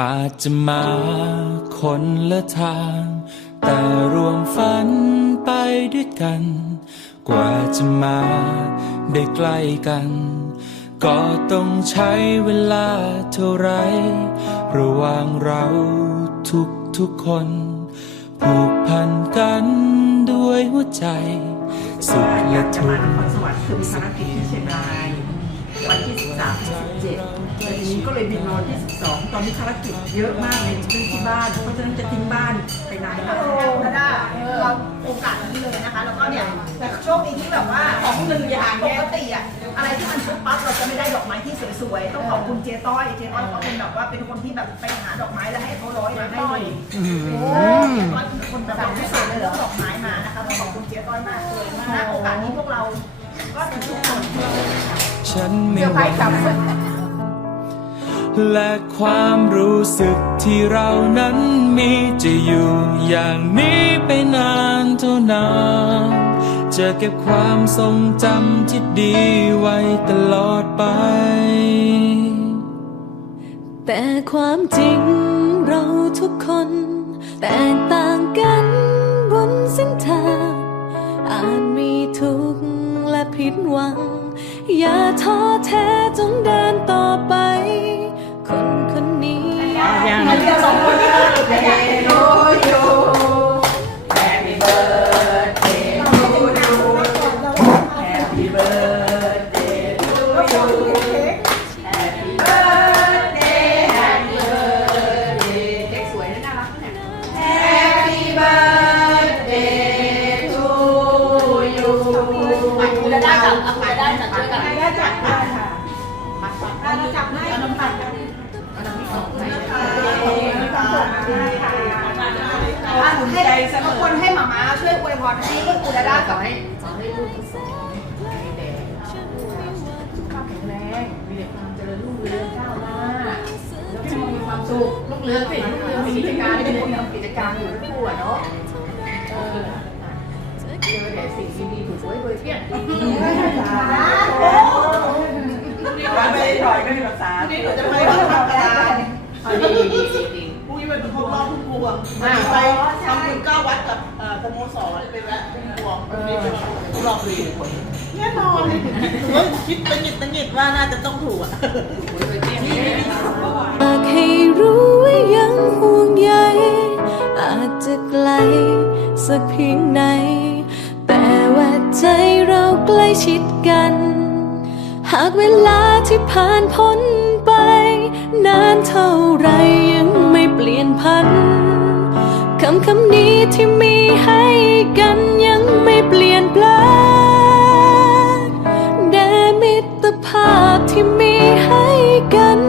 อาจจะมาคนละทาง แต่รวมฝันไปด้วยกัน กว่าจะมาได้ใกล้กัน ก็ต้องใช้เวลาเท่าไร ระหว่างเราทุกทุกคน ผูกพันกันด้วยหัวใจ สุขและทุกนครสวรรค์คือมีภารกิจที่เชียงราย วันที่ 13ถึง17แต่ทีนี้ก็เลยบินมาวันที่ 12 ตอนนี้ภารกิจเยอะมากเลยที่ที่บ้าน เพราะฉะนั้นจะทิ้งบ้านไปไหนล่ะโอ้ก็ได้เราโอกาสนี้เลยนะคะ แล้วก็เนี่ยแต่โชคดีที่แบบว่าของหนึ่งอย่างปกติอะอะไรที่มันปุ๊บปั๊บเราจะไม่ได้ดอกไม้ที่สวยๆ ต้องขอบคุณเจ๊ต้อย เจ๊ต้อยเขาเป็นแบบว่าเป็นคนที่แบบไปหาดอกไม้แล้วให้เขาร้อยมาให้เลยโอ้เจ๊ต้อยเป็นคนแบบว่าพิเศษเลยเรื่องดอกไม้มานะคะต้องขอบคุณเจ๊ต้อยมากเลยณโอกาสนี้พวกเราก็ทุกคน ฉันไม่หวังและความรู้สึกที่เรานั้นมีจะอยู่อย่างนี้ไปนานเท่านานจะเก็บความทรงจำที่ดีไว้ตลอดไป แต่ความจริงเราทุกคน แท้จงเดินต่อไป คนคนนี้ ยังมาเที่ยวสองคนเดย์โนยูแฮปปี้เบิร์ดเดย์โนยูแฮปปี้เบิร์ดเดย์โนยู เราจับให้น้ำตาลกันให้ทุกคนให้หมาม้าช่วยอวยพรให้ลูกอุดาด้ากับให้ให้ลูกสองมีแต่สุขภาพแข็งแรงมีแต่ความเจริญรุ่งเรืองก้าวหน้าแล้วก็มีความสุขลูกเรือสิลูกเรือมีกิจการมีคนทำกิจการอยู่ทั้งคู่อะเนาะเออเจอแต่สิ่งดีๆถูกไว้โดยเพี้ยน่ไปถอยก็มีภาษานี่หนูจะไปว่าทำการดีดีดีดีพรุ่งนี้เป็นครบรอบพุ่มพวงไปทำบุญเก้าวัดกับสโมสรไปแวะพุ่มพวงพรุ่งนี้เป็นรอบรีผลแน่นอนเลยคิดตังหิดตังหิดว่าน่าจะต้องถูกอะถูกไว้โดยเพี้ยนอยากให้รู้ว่ายังห่วงใยอาจจะไกลสักเพียงไหนแต่ว่าใจเราใกล้ชิดกัน หากเวลาที่ผ่านพ้นไป นานเท่าไรยังไม่เปลี่ยนพันคำคำนี้ที่มีให้กันยังไม่เปลี่ยนแปลงแด่มิตรภาพที่มีให้กัน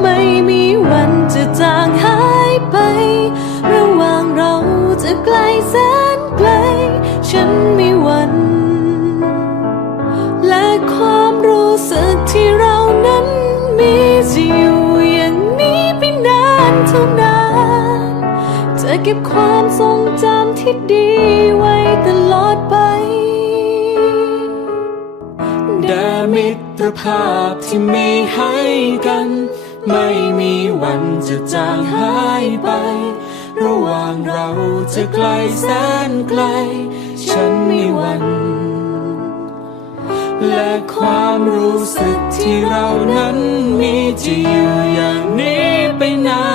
ไม่มีวันจะจางหายไป ระหว่างเราจะไกลแสนไกล ฉันม่หวัน และความ รู้สึกที่เรานั้นมีจะอยู่อย่างนี้ไปนานเท่านานจะเก็บความทรงจำที่ดีไว้ตลอดไปแด่มิตรภาพที่มีให้กัน ไม่มีวันจะจางหายไป ระหว่างเราจะไกลแสนไกล ฉันไม่วัน และความรู้สึกที่เรานั้นมีจะอยู่อย่างนี้ไปนาน